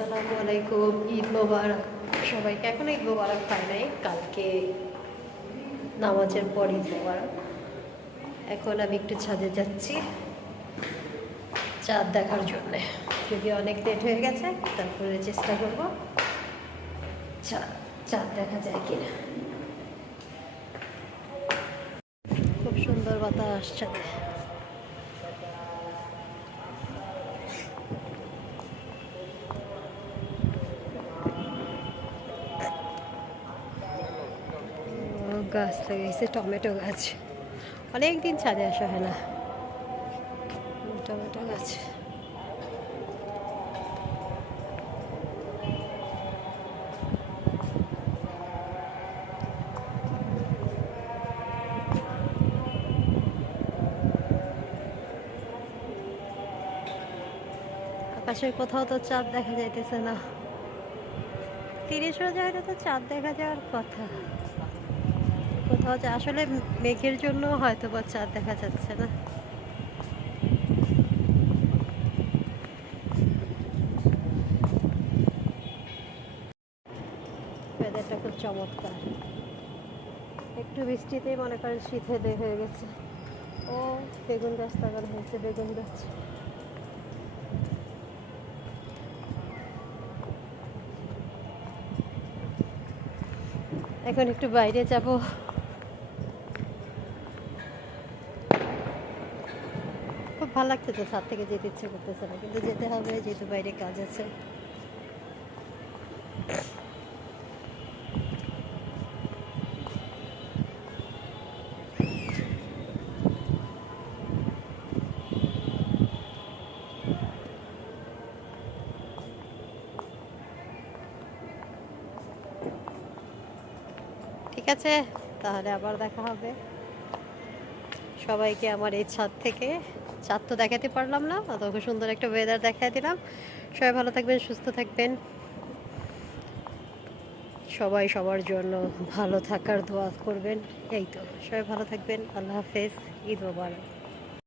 আসসালামু আলাইকুম, ঈদ মোবারক সবাইকে। এখন ঈদ মোবারক পাই নাই, কালকে নামাজের পর ঈদ মোবারক। এখন আমি একটু ছাদে যাচ্ছি চাঁদ দেখার জন্যে। যদি অনেক লেট হয়ে গেছে তারপরে চেষ্টা করবো চাঁদ দেখা যায় কিনা। খুব সুন্দর বাতাস ছাদে। গাছ লাগাইছে, টমেটো গাছ। অনেকদিন ছাদে আসা হয় না। টমেটো গাছ। আকাশের কোথাও তো চাঁদ দেখা যাইতেছে না। 30 রোজা হলে তো চাঁদ দেখা যাওয়ার কথা। কোথাও আসলে মেঘের জন্য হয়তো বা চাঁদ দেখা যাচ্ছে না। ওয়েদারটা খুব চমৎকার। একটু বৃষ্টিতেই মনে করেন শীত হয়ে গেছে। ও বেগুন গাছ লাগানো হয়েছে, বেগুন গাছ। এখন একটু বাইরে যাব। খুব ভালো লাগছে তো, ছাদ থেকে যেতে ইচ্ছে করতেছে না, কিন্তু যেতে হবে যেহেতু বাইরে কাজ আছে। ঠিক আছে, তাহলে আবার দেখা হবে। সবাইকে আমার এই ছাদ থেকে চাঁদ তো দেখাতে পারলাম না, অত সুন্দর একটা ওয়েদার দেখাই দিলাম। সবাই ভালো থাকবেন, সুস্থ থাকবেন। সবাই সবার জন্য ভালো থাকার দোয়া করবেন। এই তো, সবাই ভালো থাকবেন। আল্লাহ হাফেজ। ঈদ মোবারক।